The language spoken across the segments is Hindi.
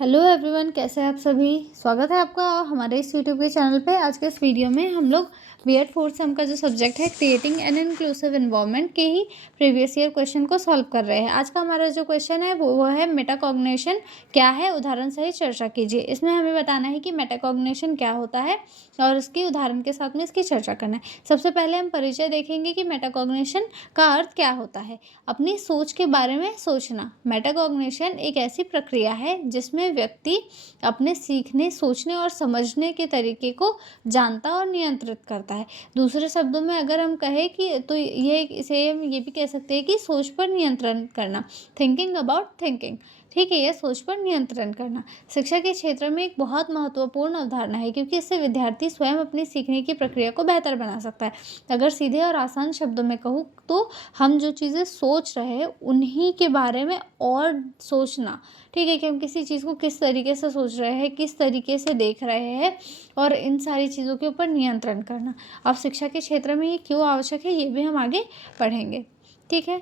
हेलो एवरीवन, कैसे हैं आप सभी। स्वागत है आपका हमारे इस यूट्यूब के चैनल पे। आज के इस वीडियो में हम लोग बीएड फोर्थ सेम का जो सब्जेक्ट है क्रिएटिंग एन इंक्लूसिव एनवायरनमेंट के ही प्रीवियस ईयर क्वेश्चन को सॉल्व कर रहे हैं। आज का हमारा जो क्वेश्चन है वो है मेटाकॉग्निशन क्या है, उदाहरण सहित चर्चा कीजिए। इसमें हमें बताना है कि मेटाकॉग्निशन क्या होता है और इसकी उदाहरण के साथ में इसकी चर्चा करना है। सबसे पहले हम परिचय देखेंगे कि मेटाकॉग्निशन का अर्थ क्या होता है। अपनी सोच के बारे में सोचना। मेटाकॉग्निशन एक ऐसी प्रक्रिया है जिसमें व्यक्ति अपने सीखने, सोचने और समझने के तरीके को जानता और नियंत्रित करता है। दूसरे शब्दों में अगर हम कहें कि तो इसे हम ये भी कह सकते हैं कि सोच पर नियंत्रण करना, थिंकिंग अबाउट थिंकिंग। ठीक है, यह सोच पर नियंत्रण करना शिक्षा के क्षेत्र में एक बहुत महत्वपूर्ण अवधारणा है, क्योंकि इससे विद्यार्थी स्वयं अपनी सीखने की प्रक्रिया को बेहतर बना सकता है। अगर सीधे और आसान शब्दों में कहूँ तो हम जो चीज़ें सोच रहे हैं उन्हीं के बारे में और सोचना। ठीक है, कि हम किसी चीज़ को किस तरीके से सोच रहे हैं, किस तरीके से देख रहे हैं, और इन सारी चीज़ों के ऊपर नियंत्रण करना। अब शिक्षा के क्षेत्र में ये क्यों आवश्यक है, ये भी हम आगे पढ़ेंगे। ठीक है,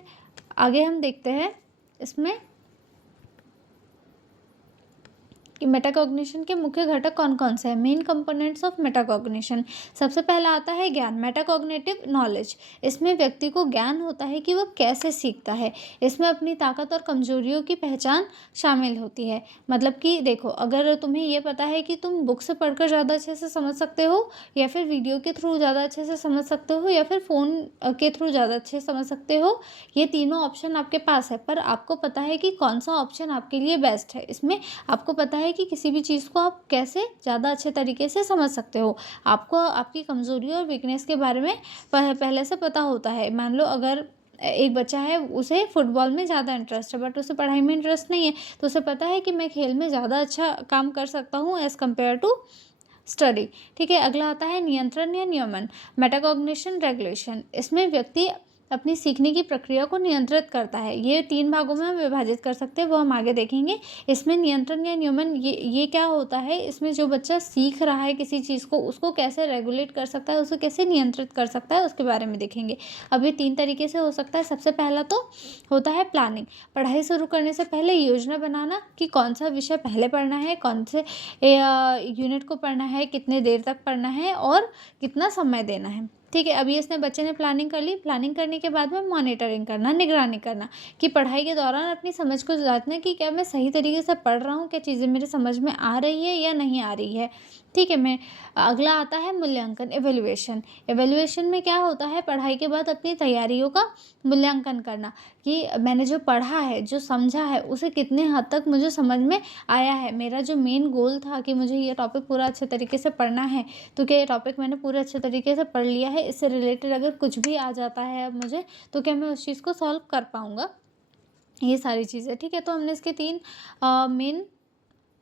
आगे हम देखते हैं इसमें कि मेटाकॉग्निशन के मुख्य घटक कौन कौन से हैं। Main components of metacognition. सबसे पहला आता है ज्ञान, मेटाकॉग्निटिव नॉलेज। इसमें व्यक्ति को ज्ञान होता है कि वह कैसे सीखता है। इसमें अपनी ताकत और कमजोरियों की पहचान शामिल होती है। मतलब कि देखो, अगर तुम्हें ये पता है कि तुम बुक से पढ़कर ज़्यादा अच्छे से समझ सकते हो, या फिर वीडियो के थ्रू ज़्यादा अच्छे से समझ सकते हो, या फिर फ़ोन के थ्रू ज़्यादा अच्छे से समझ सकते हो, ये तीनों ऑप्शन आपके पास है, पर आपको पता है कि कौन सा ऑप्शन आपके लिए बेस्ट है। इसमें आपको पता है कि किसी भी चीज़ को आप कैसे ज़्यादा अच्छे तरीके से समझ सकते हो। आपको आपकी कमज़ोरी और वीकनेस के बारे में पहले से पता होता है। मान लो अगर एक बच्चा है, उसे फुटबॉल में ज़्यादा इंटरेस्ट है बट उसे पढ़ाई में इंटरेस्ट नहीं है, तो उसे पता है कि मैं खेल में ज़्यादा अच्छा काम कर सकता हूँ एज़ कम्पेयर टू स्टडी। ठीक है, अगला आता है नियंत्रण या नियमन, मेटाकॉग्निशन रेगुलेशन। इसमें व्यक्ति अपनी सीखने की प्रक्रिया को नियंत्रित करता है। ये 3 भागों में हम विभाजित कर सकते हैं, वो हम आगे देखेंगे। इसमें नियंत्रण या नियमन ये क्या होता है, इसमें जो बच्चा सीख रहा है किसी चीज़ को, उसको कैसे रेगुलेट कर सकता है, उसे कैसे नियंत्रित कर सकता है, उसके बारे में देखेंगे। अब ये 3 तरीके से हो सकता है। सबसे पहला तो होता है प्लानिंग। पढ़ाई शुरू करने से पहले योजना बनाना कि कौन सा विषय पहले पढ़ना है, कौन से यूनिट को पढ़ना है, कितने देर तक पढ़ना है और कितना समय देना है। ठीक है, अभी इसने बच्चे ने प्लानिंग कर ली। प्लानिंग करने के बाद में मॉनिटरिंग करना, निगरानी करना कि पढ़ाई के दौरान अपनी समझ को जांचना कि क्या मैं सही तरीके से पढ़ रहा हूँ, क्या चीज़ें मेरे समझ में आ रही है या नहीं आ रही है। ठीक है, मैं अगला आता है मूल्यांकन, एवेल्युएशन। एवेल्युएशन में क्या होता है, पढ़ाई के बाद अपनी तैयारियों का मूल्यांकन करना कि मैंने जो पढ़ा है, जो समझा है, उसे कितने हद तक मुझे समझ में आया है। मेरा जो मेन गोल था कि मुझे ये टॉपिक पूरा अच्छे तरीके से पढ़ना है, तो क्या ये टॉपिक मैंने पूरे अच्छे तरीके से पढ़ लिया है। इससे रिलेटेड अगर कुछ भी आ जाता है अब मुझे, तो क्या मैं उस चीज़ को सॉल्व कर पाऊँगा। ये सारी चीज़ें। ठीक है, तो हमने इसके 3 मेन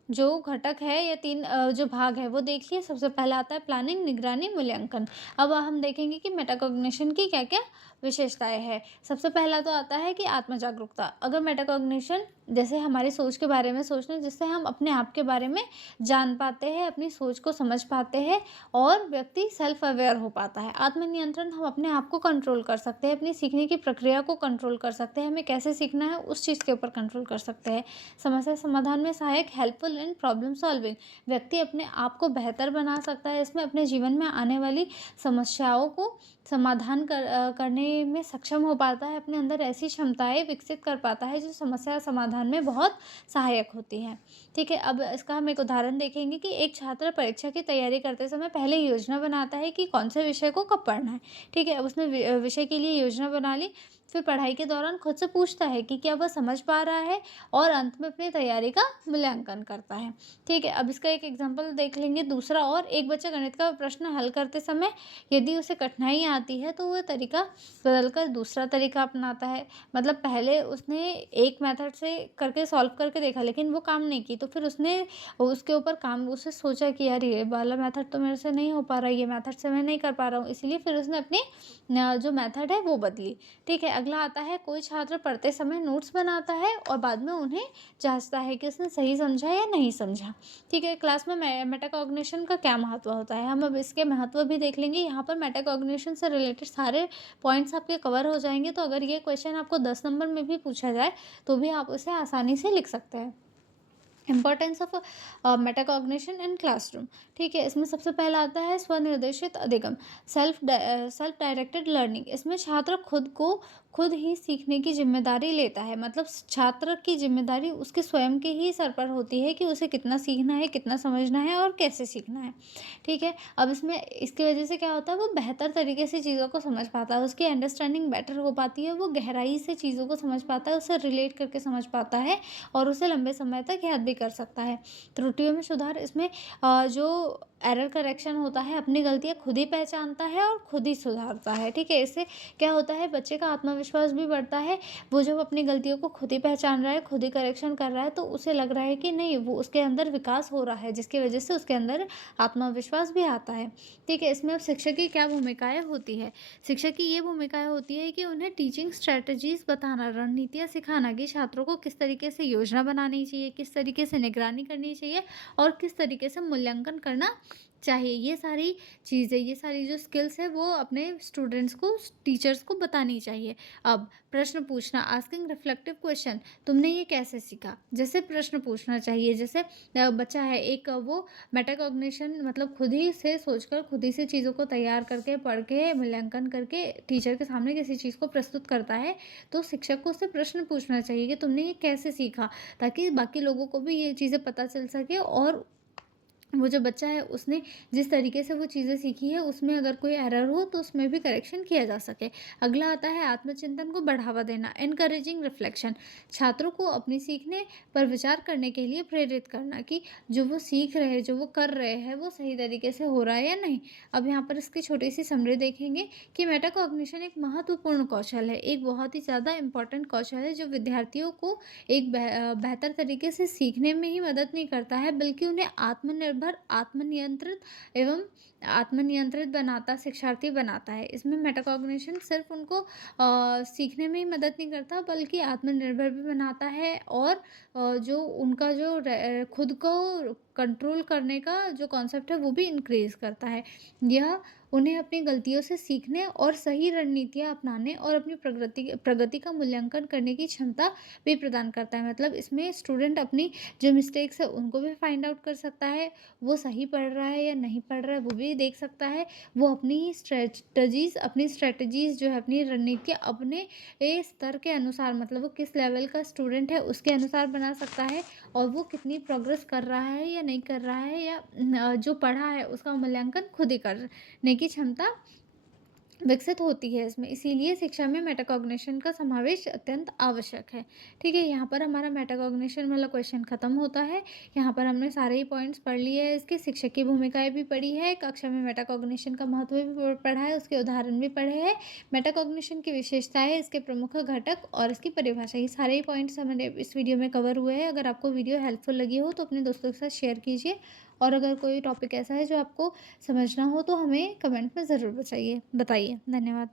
जो घटक है या 3 जो भाग है वो देख लिए। सबसे पहला आता है प्लानिंग, निगरानी, मूल्यांकन। अब हम देखेंगे कि मेटाकॉग्निशन की क्या-क्या विशेषताएँ हैं। सबसे पहला तो आता है कि आत्म जागरूकता। अगर मेटाकॉग्निशन जैसे हमारी सोच के बारे में सोचना, जिससे हम अपने आप के बारे में जान पाते हैं, अपनी सोच को समझ पाते हैं और व्यक्ति सेल्फ अवेयर हो पाता है। आत्मनियंत्रण, हम अपने आप को कंट्रोल कर सकते हैं, अपनी सीखने की प्रक्रिया को कंट्रोल कर सकते हैं, हमें कैसे सीखना है उस चीज़ के ऊपर कंट्रोल कर सकते हैं। समस्या समाधान में सहायक, हेल्पफुल इन प्रॉब्लम सॉल्विंग। व्यक्ति अपने आप को बेहतर बना सकता है, इसमें अपने जीवन में आने वाली समस्याओं को समाधान करने में सक्षम हो पाता है, अपने अंदर ऐसी क्षमताएं विकसित कर पाता है जो समस्या समाधान में बहुत सहायक होती हैं। ठीक है, अब इसका हम एक उदाहरण देखेंगे कि एक छात्र परीक्षा की तैयारी करते समय पहले योजना बनाता है कि कौन से विषय को कब पढ़ना है। ठीक है, अब उसने विषय के लिए योजना बना ली, फिर पढ़ाई के दौरान खुद से पूछता है कि क्या वह समझ पा रहा है, और अंत में अपनी तैयारी का मूल्यांकन करता है। ठीक है, अब इसका एक एग्जांपल देख लेंगे दूसरा। और एक बच्चा गणित का प्रश्न हल करते समय यदि उसे कठिनाई आती है तो वह तरीका बदलकर दूसरा तरीका अपनाता है। मतलब पहले उसने एक मेथड से करके सॉल्व करके देखा, लेकिन वो काम नहीं की, तो फिर उसने उसके ऊपर काम उसे सोचा कि यार ये वाला मेथड तो मेरे से नहीं हो पा रहा है, ये मेथड से मैं नहीं कर पा रहा हूँ, इसीलिए फिर उसने अपनी जो मेथड है वो बदली। ठीक है, अगला आता है कोई छात्र पढ़ते समय नोट्स बनाता है और बाद में उन्हें जांचता है कि उसने सही समझा या नहीं समझा। ठीक है, क्लास में मेटाकॉग्निशन का क्या महत्व होता है, हम अब इसके महत्व भी देख लेंगे। यहाँ पर मेटाकॉग्निशन से रिलेटेड सारे पॉइंट्स आपके कवर हो जाएंगे, तो अगर ये क्वेश्चन आपको 10 नंबर में भी पूछा जाए तो भी आप उसे आसानी से लिख सकते हैं। Importance of metacognition in classroom. ठीक है, इसमें सबसे पहला आता है स्वनिर्देशित अधिगम, सेल्फ डायरेक्टेड लर्निंग। इसमें छात्र खुद ही सीखने की जिम्मेदारी लेता है, मतलब छात्र की जिम्मेदारी उसके स्वयं के ही सर पर होती है कि उसे कितना सीखना है, कितना समझना है और कैसे सीखना है। ठीक है, अब इसमें इसकी वजह से क्या होता है, वो बेहतर तरीके से चीज़ों को समझ पाता है, उसकी अंडरस्टैंडिंग बेटर हो पाती है, वो गहराई से चीज़ों को समझ पाता है, उसे रिलेट करके समझ पाता है और उसे लंबे समय तक याद भी कर सकता है। त्रुटियों में सुधार, इसमें जो एरर करेक्शन होता है, अपनी गलतियाँ खुद ही पहचानता है और खुद ही सुधारता है। ठीक है, इससे क्या होता है, बच्चे का आत्मविश्वास भी बढ़ता है। वो जब अपनी गलतियों को खुद ही पहचान रहा है, खुद ही करेक्शन कर रहा है, तो उसे लग रहा है कि नहीं, वो उसके अंदर विकास हो रहा है, जिसकी वजह से उसके अंदर आत्मविश्वास भी आता है। ठीक है, इसमें अब शिक्षक की क्या भूमिकाएं होती है। शिक्षक की ये भूमिकाएं होती है कि उन्हें टीचिंग स्ट्रेटजीज बताना, रणनीतियाँ सिखाना कि छात्रों को किस तरीके से योजना बनानी चाहिए, किस तरीके से निगरानी करनी चाहिए और किस तरीके से मूल्यांकन करना चाहिए। ये सारी चीज़ें, ये सारी जो स्किल्स है, वो अपने स्टूडेंट्स को, टीचर्स को बतानी चाहिए। अब प्रश्न पूछना, आस्किंग रिफ्लेक्टिव क्वेश्चन, तुमने ये कैसे सीखा, जैसे प्रश्न पूछना चाहिए। जैसे बच्चा है एक, वो मेटाकॉग्निशन मतलब खुद ही से सोचकर, खुद ही से चीज़ों को तैयार करके, पढ़ के, मूल्यांकन करके टीचर के सामने किसी चीज़ को प्रस्तुत करता है, तो शिक्षक को उससे प्रश्न पूछना चाहिए कि तुमने ये कैसे सीखा, ताकि बाकी लोगों को भी ये चीज़ें पता चल सके और वो जो बच्चा है उसने जिस तरीके से वो चीज़ें सीखी है, उसमें अगर कोई एरर हो तो उसमें भी करेक्शन किया जा सके। अगला आता है आत्मचिंतन को बढ़ावा देना, एनकरेजिंग रिफ्लेक्शन। छात्रों को अपनी सीखने पर विचार करने के लिए प्रेरित करना कि जो वो सीख रहे हैं, जो वो कर रहे हैं, वो सही तरीके से हो रहा है या नहीं। अब यहाँ पर इसकी छोटी सी समरी देखेंगे कि मेटाकॉग्निशन एक महत्वपूर्ण कौशल है, एक बहुत ही ज़्यादा इम्पॉर्टेंट कौशल है, जो विद्यार्थियों को एक बेहतर तरीके से सीखने में ही मदद नहीं करता है, बल्कि उन्हें आत्मनिर्भर, आत्मनियंत्रित एवं आत्मनियंत्रित बनाता, शिक्षार्थी बनाता है। इसमें मेटाकॉग्निशन सिर्फ उनको सीखने में ही मदद नहीं करता, बल्कि आत्मनिर्भर भी बनाता है और जो उनका जो खुद को कंट्रोल करने का जो कॉन्सेप्ट है, वो भी इंक्रीज करता है। यह उन्हें अपनी गलतियों से सीखने और सही रणनीतियाँ अपनाने और अपनी प्रगति प्रगति का मूल्यांकन करने की क्षमता भी प्रदान करता है। मतलब इसमें स्टूडेंट अपनी जो मिस्टेक्स है उनको भी फाइंड आउट कर सकता है, वो सही पढ़ रहा है या नहीं पढ़ रहा है वो भी देख सकता है, वो अपनी स्ट्रेटजीज जो है, अपनी रणनीतियाँ अपने स्तर के अनुसार, मतलब वो किस लेवल का स्टूडेंट है उसके अनुसार बना सकता है, और वो कितनी प्रोग्रेस कर रहा है या नहीं कर रहा है, या जो पढ़ा है उसका मूल्यांकन खुद ही करने की क्षमता विकसित होती है इसमें। इसीलिए शिक्षा में मेटाकॉग्निशन का समावेश अत्यंत आवश्यक है। ठीक है, यहाँ पर हमारा मेटाकॉग्निशन वाला क्वेश्चन खत्म होता है। यहाँ पर हमने सारे ही पॉइंट्स पढ़ लिए हैं, इसके शिक्षक की भूमिकाएं भी पढ़ी है, कक्षा में मेटाकॉग्निशन का महत्व भी पढ़ा है, उसके उदाहरण भी पढ़े हैं, मेटाकॉग्निशन की विशेषताएं, इसके प्रमुख घटक और इसकी परिभाषा, ये सारे ही पॉइंट्स हमारे इस वीडियो में कवर हुए हैं। अगर आपको वीडियो हेल्पफुल लगी हो तो अपने दोस्तों के साथ शेयर कीजिए, और अगर कोई टॉपिक ऐसा है जो आपको समझना हो तो हमें कमेंट में ज़रूर बताइए। धन्यवाद।